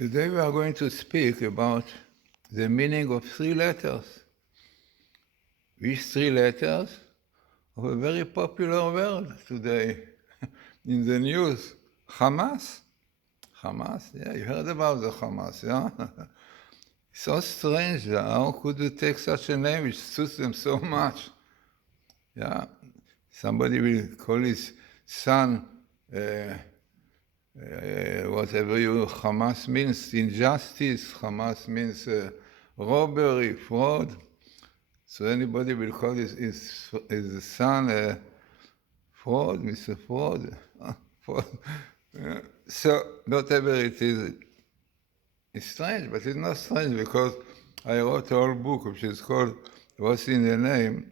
Today we are going to speak about the meaning of three letters. Which three letters? Of a very popular word today in the news, Hamas. Hamas, yeah, you heard about the Hamas, yeah? So strange, how could you take such a name which suits them so much? Yeah, somebody will call his son whatever Hamas means injustice, Hamas means robbery, fraud. So anybody will call his son fraud, Mr. Fraud. Fraud. Yeah. So whatever it is, it's strange, but it's not strange because I wrote a whole book which is called What's in the Name,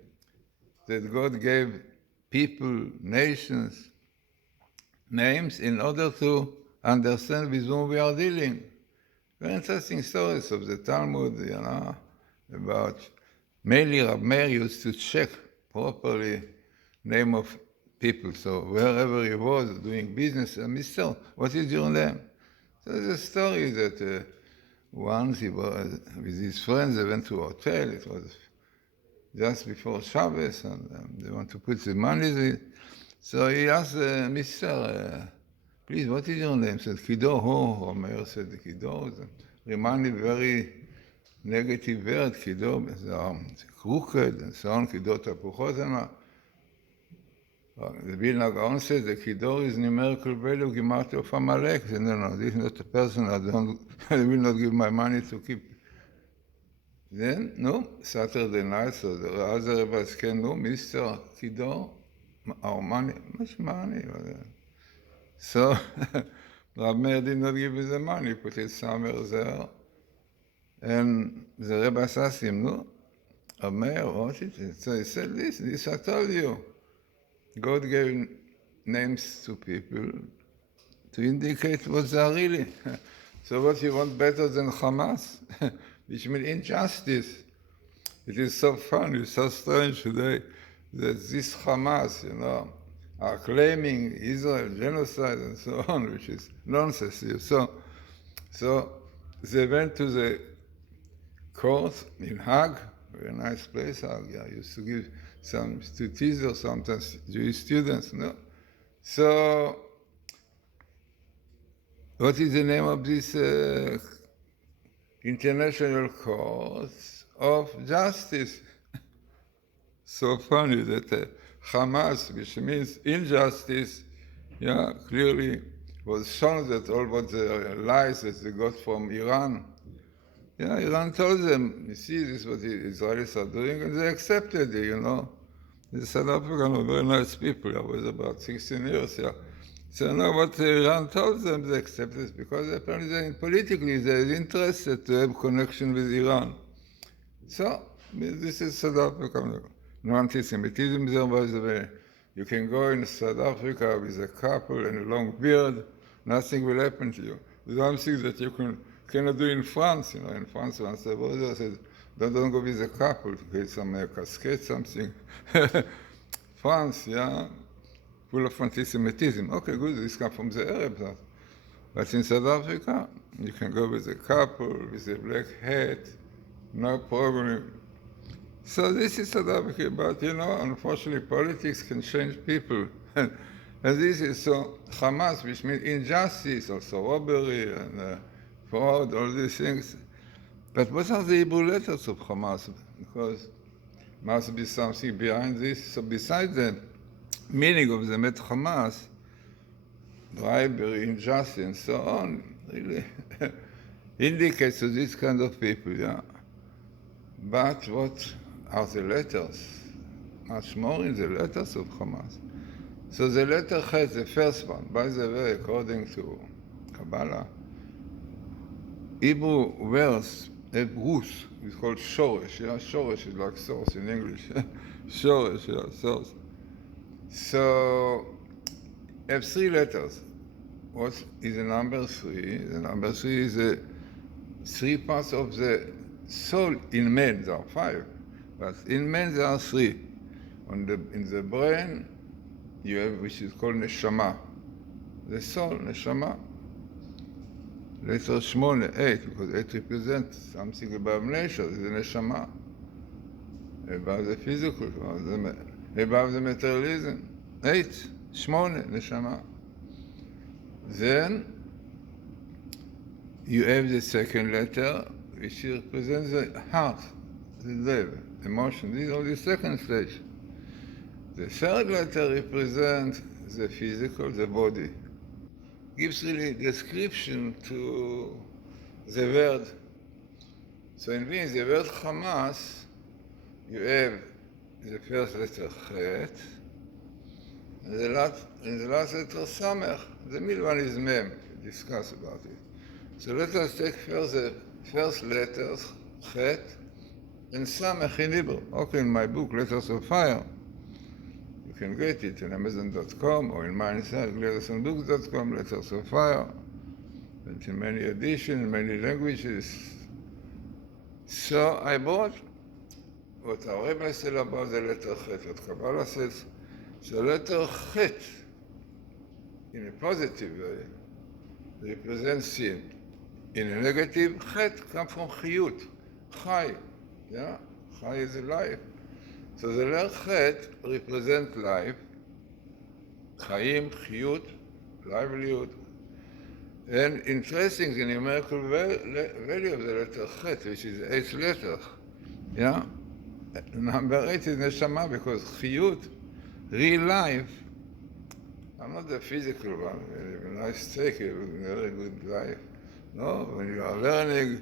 that God gave people, nations, names in order to understand with whom we are dealing. Very interesting stories of the Talmud, about mainly Rab Meir used to check properly name of people. So wherever he was doing business, Mr., what is your name? So there's a story that once he was with his friends, they went to a hotel. It was just before Shabbos, and they want to put the money in. So he asked Mr. Please, what is your name? He said, Kidor. Oh, Meir said, Kidor. Reminded very negative word, Kidor, crooked, and so on, Kidor Tapuchot. The Vilna Gaon says the Kidor is numerical value, Gematria of Amalek. He said, no, this is not a person, I will not give my money to keep. Then, no, Saturday night, so the other rabbis came, no, Mr. Kidor, our money, much money. So, Rab Meir did not give him the money, put his summer there. And the rabbi asked him, no, Rab Meir, what is it? So he said, this I told you. God gave names to people to indicate what they are really. So what you want better than Hamas? Which means injustice. It is so funny, so strange today that this Hamas, are claiming Israel genocide and so on, which is nonsense. So they went to the court in Hague, very nice place, Hague. I used to give some to teaser sometimes Jewish students. No? So what is the name of this International Court of Justice? So funny that Hamas, which means injustice, clearly was shown that all what the lies that they got from Iran. Iran told them, you see, this is what the Israelis are doing, and they accepted it, The South Africans were very nice people. I was about 16 years, So now what Iran told them, they accepted it because apparently politically they're interested to have connection with Iran. So this is South Africa. No anti-Semitism there, by the way. You can go in South Africa with a couple and a long beard, nothing will happen to you. There's one thing that you cannot do in France. In France, once the brother said, don't go with a couple to get some cascade, something. France, full of anti-Semitism. Okay, good, this comes from the Arabs. But in South Africa, you can go with a couple, with a black hat, no problem. So this is South Africa, but unfortunately politics can change people. And this is so Hamas, which means injustice, also robbery and fraud, all these things. But what are the Hebrew letters of Hamas? Because must be something behind this. So besides the meaning of the met Hamas, bribery, injustice, and so on, really indicates to this kind of people, But what are the letters? Much more in the letters of Hamas. So the letter has the first one. By the way, according to Kabbalah, Hebrew words have roots. It's called shoresh. Shoresh is like source in English. Shoresh, source. So have three letters. What is the number 3? The number 3 is the 3 parts of the soul. In men there are 5, but in men there are 3. In the brain you have which is called neshama. The soul, neshama. letter 8, 8, because 8 represents something above nature, זה נשמה. above the physical, above the materialism. 8, 8, neshama. Then you have the second letter, which represents the heart, the lev, emotion. This is only the second stage. The third letter represents the physical, the body. Gives really description to the word. So in the word Hamas, you have the first letter Chet, and the last letter Samech. The middle one is Mem. We discuss about it. So let us take first the first letters Chet and Samech in Hebrew. Okay, in my book, Letters of Fire, you can get it on Amazon.com or in my site, GlazersonBooks.com, Letters of Fire. It's in many editions, many languages. So I bought what our Rebbe said about the letter Chet, what Kabbalah says, the letter Chet, in a positive way, represents sin. In a negative, Chet comes from Chiyut, Chai, yeah? Chai is life. So the letter Chet represents life, Chaim, Chiyut, livelihood. And interesting, the numerical value of the letter Chet, which is 8 letters, yeah? Number 8 is neshama, because chiyut, real life, I'm not the physical one. When I take a very good life. No, when you are learning,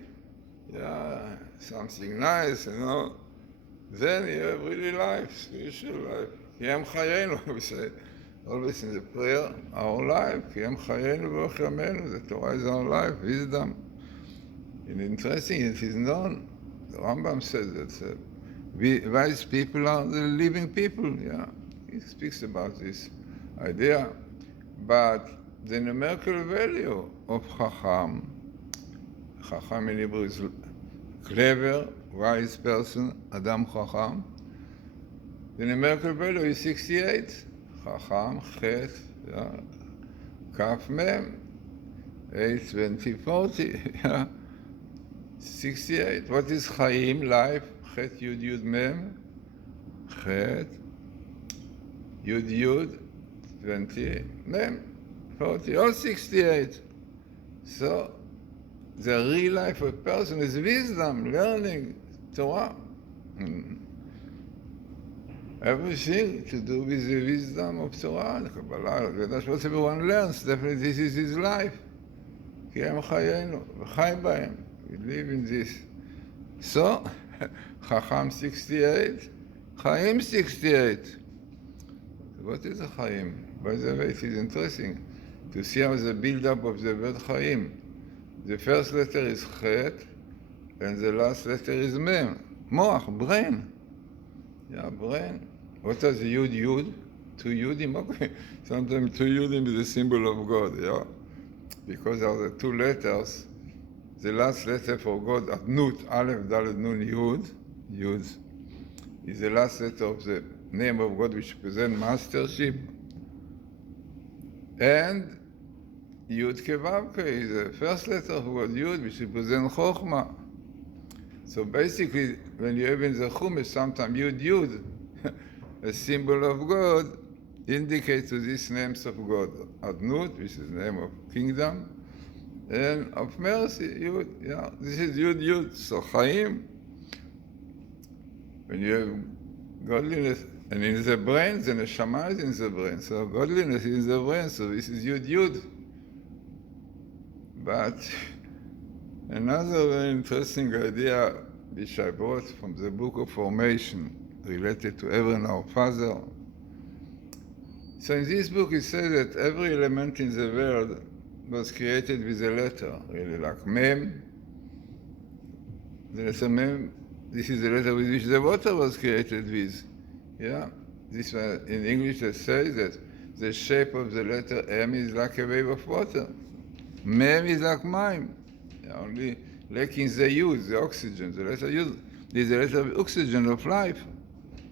yeah, something nice, then you have really life, spiritual life. Kiyam chayenu, we say, always in the prayer, our life, Kiyam chayenu v'och yamenu, the Torah is our life, wisdom. And interesting, it is known, the Rambam says that wise people are the living people, yeah. He speaks about this idea. But the numerical value of Chacham in Hebrew is clever, wise person, Adam Chacham. The numerical value is 68. Chacham, Chet, yeah. Kaf Mem, 8, 20, 40, yeah. 68. What is Chaim, life? Chet Yud Yud Mem, Chet Yud Yud 20 Mem 40 or 68. So the real life of a person is wisdom, learning, Torah. Everything to do with the wisdom of Torah, Kabbalah, that's what everyone learns. Definitely this is his life. Ki hem chayenu, v'chai b'hem. We live in this. So, Chacham 68, Chaim 68. What is a Chaim? By the way, it is interesting to see how the build-up of the word Chaim. The first letter is Chet, and the last letter is Mem. Moach, brain. Yeah, brain. What is Yud Yud? 2 Yudim? Okay. Sometimes 2 Yudim is a symbol of God, yeah? Because of the 2 letters, the last letter for God, Nut, Aleph, Dalet, Nun, Yud, Yud, is the last letter of the name of God, which represents mastership. And Yud Kevavke is the first letter of God, Yud, which represents Chokhmah. So basically, when you have in the Chumash, sometimes Yud Yud, a symbol of God, indicates to these names of God. Adnut, which is the name of kingdom, and of mercy, Yud. Yeah, this is Yud Yud. So Chaim, when you have godliness, and in the brain, the neshama is in the brain. So godliness is in the brain. So this is Yud Yud. But another very interesting idea which I brought from the Book of Formation, related to Aaron, our father. So in this book it says that every element in the world was created with a letter, really, like Mem. The letter Mem, this is the letter with which the water was created with. Yeah? This one, in English they say that the shape of the letter M is like a wave of water. Mem is like Maim. Yeah, only lacking the Yud, the oxygen. The letter Yud is the letter of oxygen of life.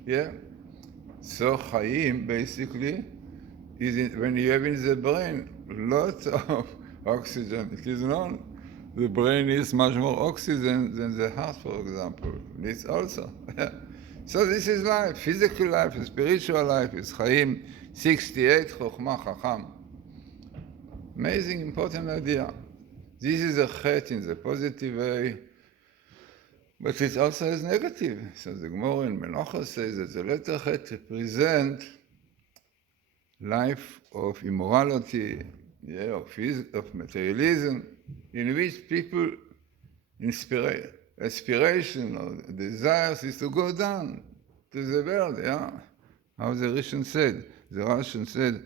Yeah? So Chaim, basically, is when you have in the brain lots of oxygen. It is known the brain needs much more oxygen than the heart, for example, needs also. So this is life, physical life, spiritual life, is Chaim 68, Chokhmah Chacham. Amazing, important idea. This is a chet in the positive way, but it also has negative. So the Gemara in Menachos says that the letter chet represents life of immorality, of materialism, in which people aspiration or desires is to go down to the world, How the Rishon said, the Russian said,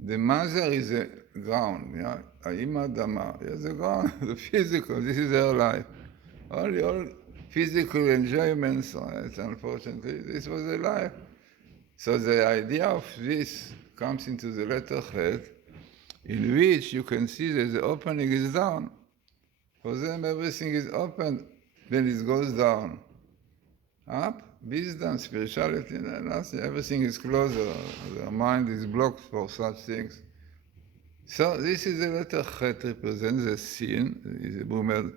the mother is the ground, Ha'ima Dama, the ground, the physical, this is her life. All physical enjoyments, right? Unfortunately, this was a life. So the idea of this comes into the letter Chet, in which you can see that the opening is down. For them, everything is open, then it goes down. Up, wisdom, spirituality, nothing, everything is closer. Their mind is blocked for such things. So this is the letter Chet, represents the sin. The Hebrew word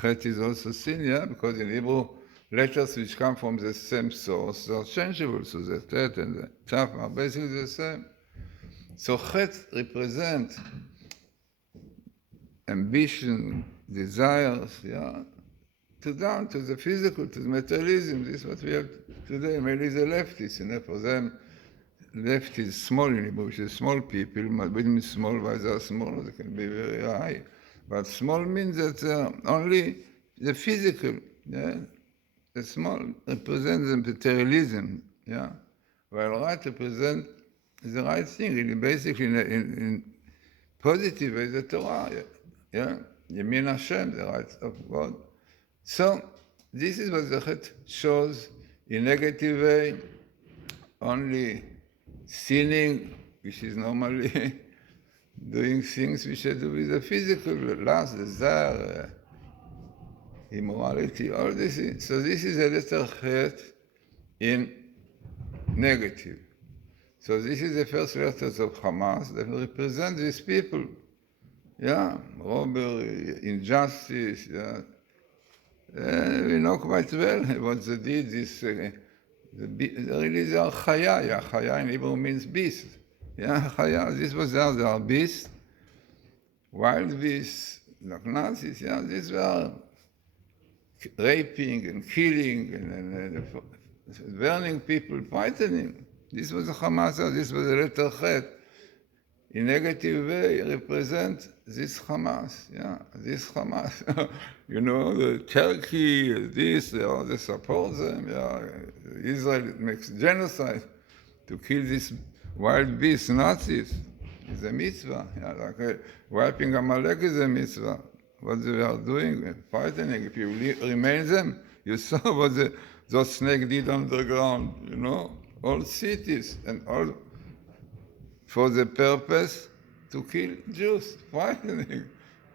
Chet is also sin, because in Hebrew, letters which come from the same source are changeable. So the Tet and the Taf are basically the same. So Chet represents ambition, desires, to down to the physical, to the materialism. This is what we have today. Mainly the leftists, for them, left is small in Hebrew, which is small people. What means small? Why they are small? They can be very high. But small means that only the physical, the small represents the materialism, while right represents the right thing, really, basically in positive way, the Torah, Yemin Hashem, the right of God. So, this is what the Chet shows in negative way, only sinning, which is normally doing things which have to do with the physical, lust, desire, immorality, all this. So this is a letter Chet in negative. So this is the first letters of Hamas that represent these people. Robbery, injustice, we know quite well what they did. Really they are chaya. Chaya in Hebrew means beast. Chaya, this was there, they are beasts. Wild beasts, like Nazis, these were raping and killing and burning people, frightening. This was a Hamas, this was a letter Chet. In negative way, represent this Hamas, this Hamas. The Turkey, this, they support them, Israel makes genocide to kill these wild beasts, Nazis. It's a mitzvah, like wiping Amalek is a mitzvah. What they are doing, fighting, if you remain them, you saw what those snakes did underground, all cities and all for the purpose to kill Jews, frightening.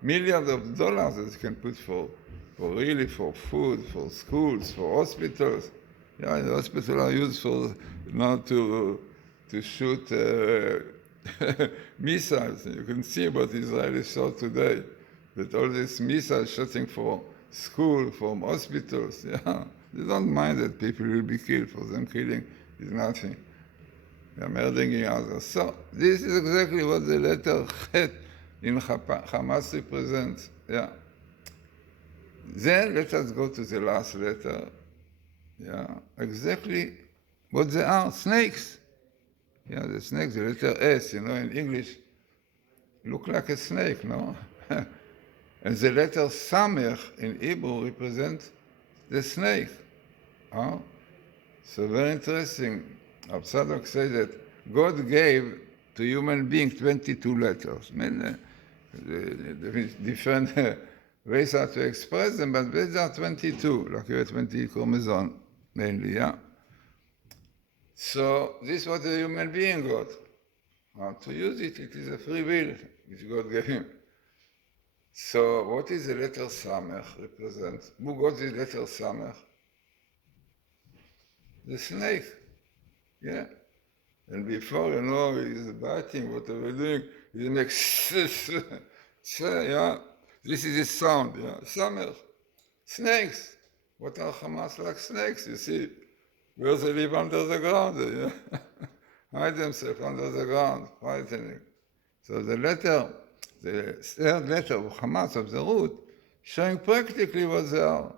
Millions of dollars that you can put for food, for schools, for hospitals. The hospitals are used for to shoot missiles. You can see what Israelis saw today, that all these missiles shooting for school, from hospitals. They don't mind that people will be killed. For them, killing is nothing. They are murdering others. So this is exactly what the letter Chet in Hamas represents. Then let us go to the last letter. Exactly what they are, snakes. The snakes, the letter S, in English, look like a snake, no? And the letter Samech in Hebrew represents the snake. So very interesting. Rav Tzadok says that God gave to human beings 22 letters. Different ways how to express them, but these are 22, like you have 20 chromosomes, mainly, So this is what a human being got. How to use it, it is a free will which God gave him. So what is the letter Samech represent? Who got the letter Samech? The snake. And before, he's biting, whatever doing, he makes, This is the sound, Samech. Snakes. What are Hamas like snakes? You see, where they live under the ground, hide themselves under the ground, frightening. So the third letter of Hamas, of the root, showing practically what they are,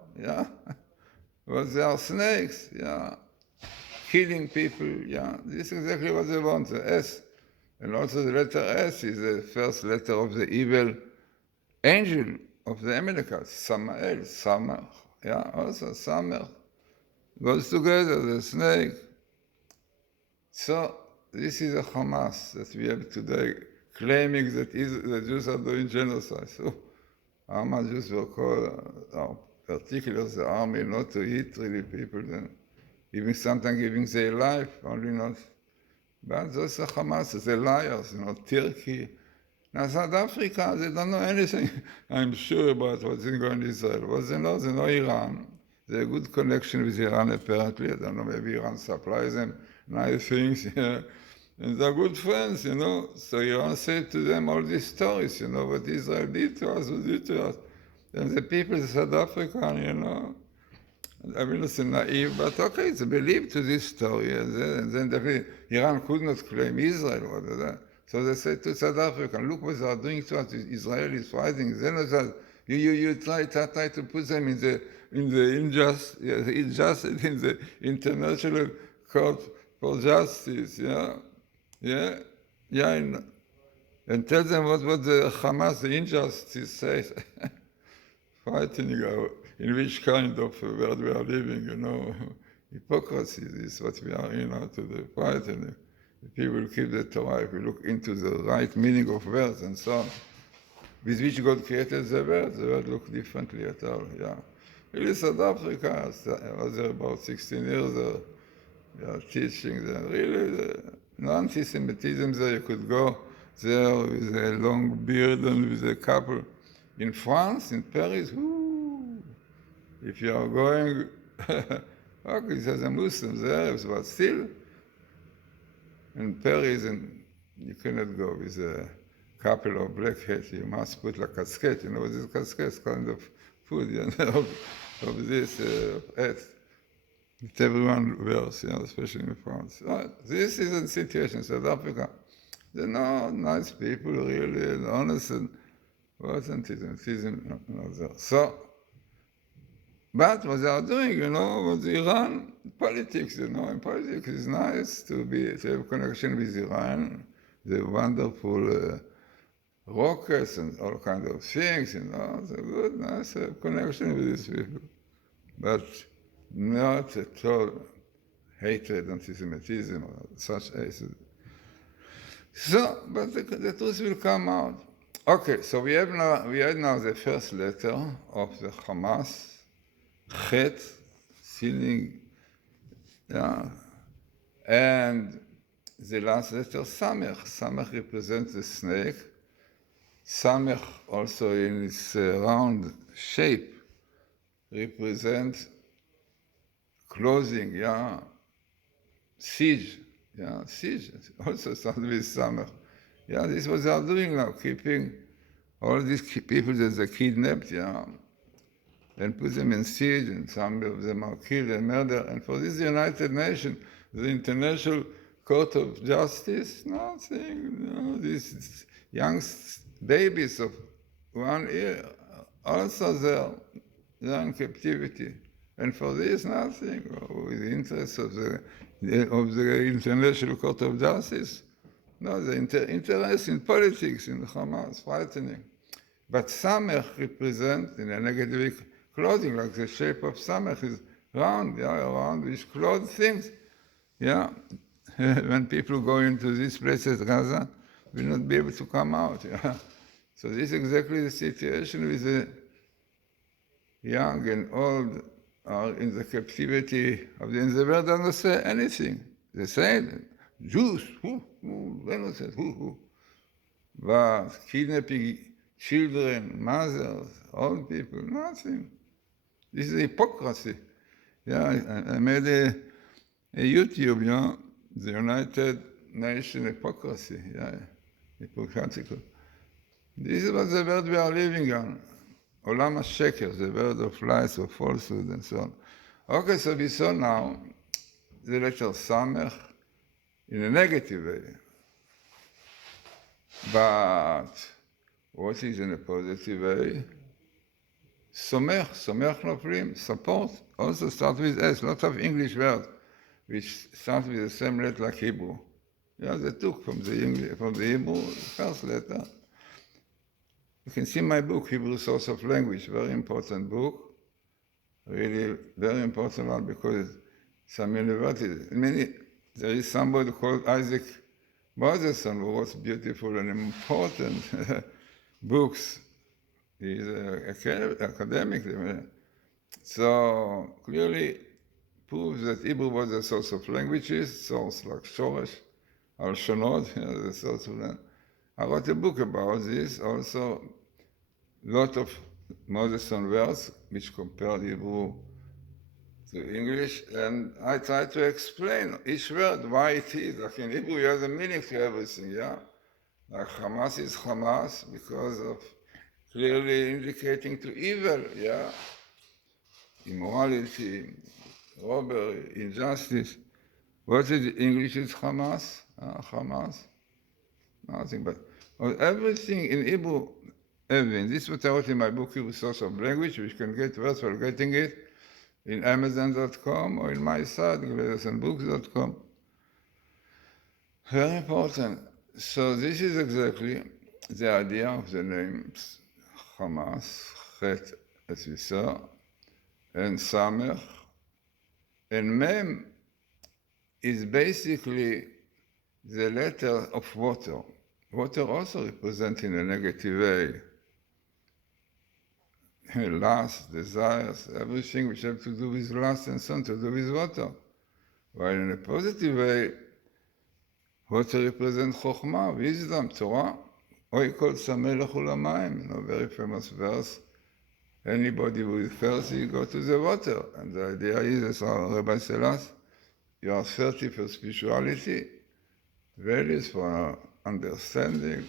what they are, snakes, killing people, This is exactly what they want, the S. And also the letter S is the first letter of the evil angel of the Amalekites, Samael, Samach, also Samach. Goes together, the snake. So this is a Hamas that we have today, claiming that the Jews are doing genocide. So Hamas Jews were called, particularly the army, not to hit really people, and even sometimes giving their life, only not. But those are Hamas, they're liars, Turkey. Now South Africa, they don't know anything, I'm sure, about what's going on in Israel. What they know Iran. They have a good connection with Iran, apparently. I don't know, maybe Iran supplies them nice things, And they're good friends, So Iran said to them all these stories, what Israel did to us, what did to us. And the people in South Africa, I mean, it's naive, but okay, it's a belief to this story. And then definitely Iran could not claim Israel. So they said to South Africa, look what they are doing to us. Israel is fighting genocide. You try to put them in the injustice, in the International Court for Justice, and tell them what the Hamas, the injustice says. Frightening in which kind of world we are living, Hypocrisy is what we are in today, frightening. People keep the Torah, if we look into the right meaning of words and so on, with which God created the word looks differently at all, Really, South Africa, I was there about 16 years, teaching there. Really, no anti-Semitism there. You could go there with a long beard and with a couple. In France, in Paris, if you are going, okay, there's a Muslims there, but still, in Paris, and you cannot go with a couple of black hats. You must put like a casket, this casket kind of food, of this hat that everyone wears, especially in France. This is a situation in South Africa. They're not nice people, really, and honest, and what anti-Semitism not there. So, but what they are doing, with Iran, politics, in politics it's nice to have connection with Iran, the wonderful rockets and all kinds of things, it's a good, nice connection with these people. But not at all hatred, anti-Semitism, or such as. So, but the truth will come out. Okay, so we had now the first letter of the Hamas, Chet, sinning, and the last letter, Samech. Samech represents the snake. Samech, also in its round shape, represents closing, siege, siege, also starts with Samech. This is what they are doing now, keeping all these people that they kidnapped, and put them in siege, and some of them are killed and murdered. And for this United Nations, the International Court of Justice, nothing, these young babies of 1 year, also they're in captivity. And for this, nothing, with the interests of the International Court of Justice. No, the interest in politics, in Hamas, frightening. But Samech represents, in a negative clothing, like the shape of Samech is round, round, which clothes things. When people go into these places, Gaza, will not be able to come out. So this is exactly the situation with the young and old are in the captivity of the world. They don't say anything. They say Jews, genocide, but kidnapping children, mothers, old people, nothing. This is hypocrisy. I made a YouTube, the United Nations hypocrisy, hypocritical. This is what the world we are living on. Olam HaSheker, the world of lies, of falsehood, and so on. Okay, so we saw now the letter Samech in a negative way. But what is in a positive way? Somech noflim, support, also start with S. Lots of English words which start with the same letter like Hebrew. Yeah, they took from the Hebrew first letter. You can see my book, Hebrew Source of Language, very important book. Really very important one because some universities, there is somebody called Isaac Glazerson who wrote beautiful and important books. He's an academic. So clearly proves that Hebrew was the source of languages, source like Shoresh, Al-Shonod, the source of language. I wrote a book about this, also a lot of Moses-on words which compare Hebrew to English, and I try to explain each word, why it is. Like in Hebrew, you have a meaning to everything, yeah? Like Hamas is Hamas because of clearly indicating to evil, yeah? Immorality, robbery, injustice. What is English is Hamas? Hamas? Nothing but everything in Hebrew, everything. This is what I wrote in my book, Hebrew Source of Language, which you can get words for getting it in Amazon.com or in my site, GlazersonBooks.com. Very important. So this is exactly the idea of the names Hamas, Chet, as we saw, and Samech, and Mem is basically the letter of water. Water also represents in a negative way lust, desires, everything which have to do with lust and so on, to do with water. While in a positive way, water represents Chokhmah, wisdom, Torah. Oy kol tzameh lechu lamayim, very famous verse. Anybody who is thirsty, go to the water. And the idea is, as our Rabbi said us, you are thirsty for spirituality, values for understanding.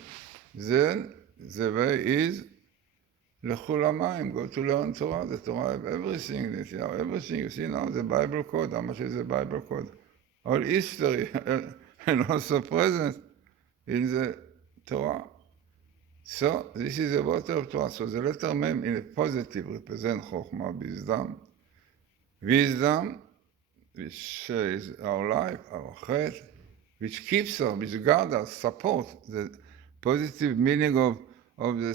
Then the way is lechu lamayim, go to learn Torah. The Torah have everything in it. Yeah, everything. You see now the Bible code. How much is the Bible code? All history and also present in the Torah. So this is the water of Torah. So the letter Mem in a positive represents Chokhmah, wisdom. Wisdom, which is our life, our Chet, which keeps us, which guards us, support the positive meaning of the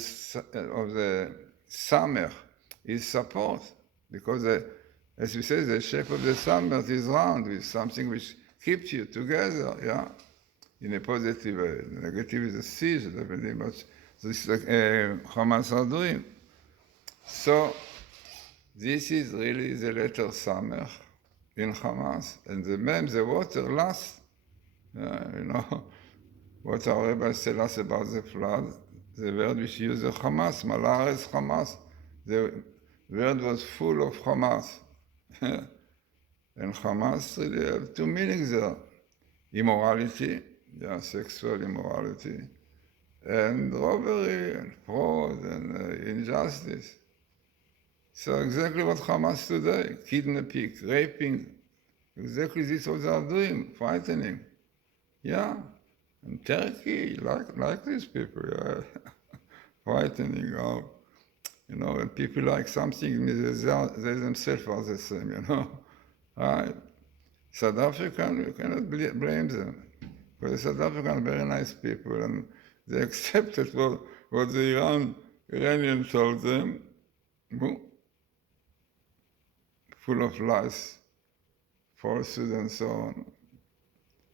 Samech is support, because as we say, the shape of the Samech is round with something which keeps you together, yeah, in a positive way. The negative is a siege, definitely, but this is like Hamas are doing. So this is really the letter Samech in Hamas, and the Mem, the water, last. What our rabbis tell us about the flood, the word which used the Hamas, Malares Hamas, the word was full of Hamas. And Hamas really have two meanings there. Immorality, yeah, sexual immorality, and robbery, and fraud, and injustice. So exactly what Hamas today, kidnapping, raping, exactly this is what they are doing, frightening. Yeah, and Turkey, like these people, yeah. Frightening, and people like something, they themselves are the same, right? South African, you cannot blame them, because the South African are very nice people, and they accepted what the Iranians told them, full of lies, falsehood, and so on.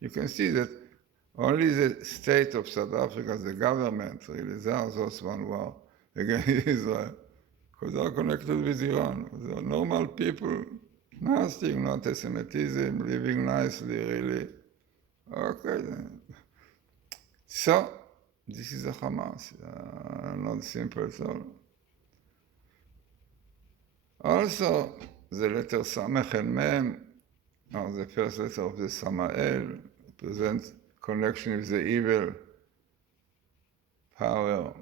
You can see that only the state of South Africa, the government, really, they are those one who are against Israel, because they are connected with Iran. They are normal people, nothing, no anti-Semitism, living nicely, really. Okay, then. So, this is a Hamas, not simple at all. Also, the letter Samech and Mem are the first letter of the Samael, represent connection with the evil power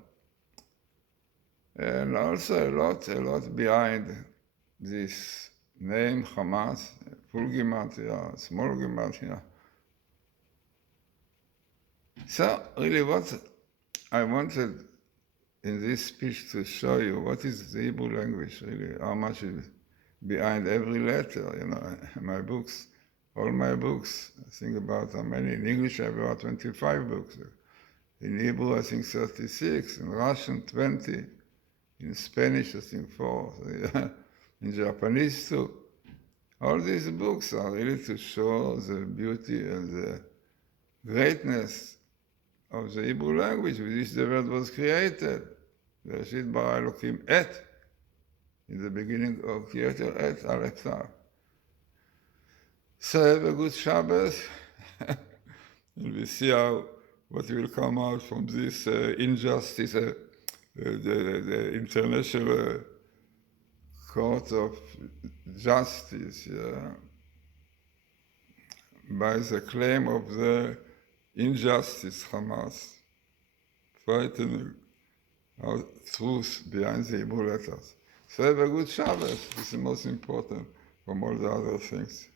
And also a lot behind this name Hamas, full gematria, small gematria. So really what I wanted in this speech to show you what is the Hebrew language really, how much is behind every letter, my books, all my books, I think about how many, in English I have about 25 books, in Hebrew I think 36, in Russian 20, in Spanish I think 4, in Japanese too. All these books are really to show the beauty and the greatness of the Hebrew language with which the world was created. Bereshit bara Elokim et. In the beginning of Creator et Aleph Tav. So have a good Shabbos. And we see what will come out from this injustice, the International Court of Justice, by the claim of the injustice Hamas, frightening our truth behind the Hebrew letters. So have a good Shabbos. It's the most important from all the other things.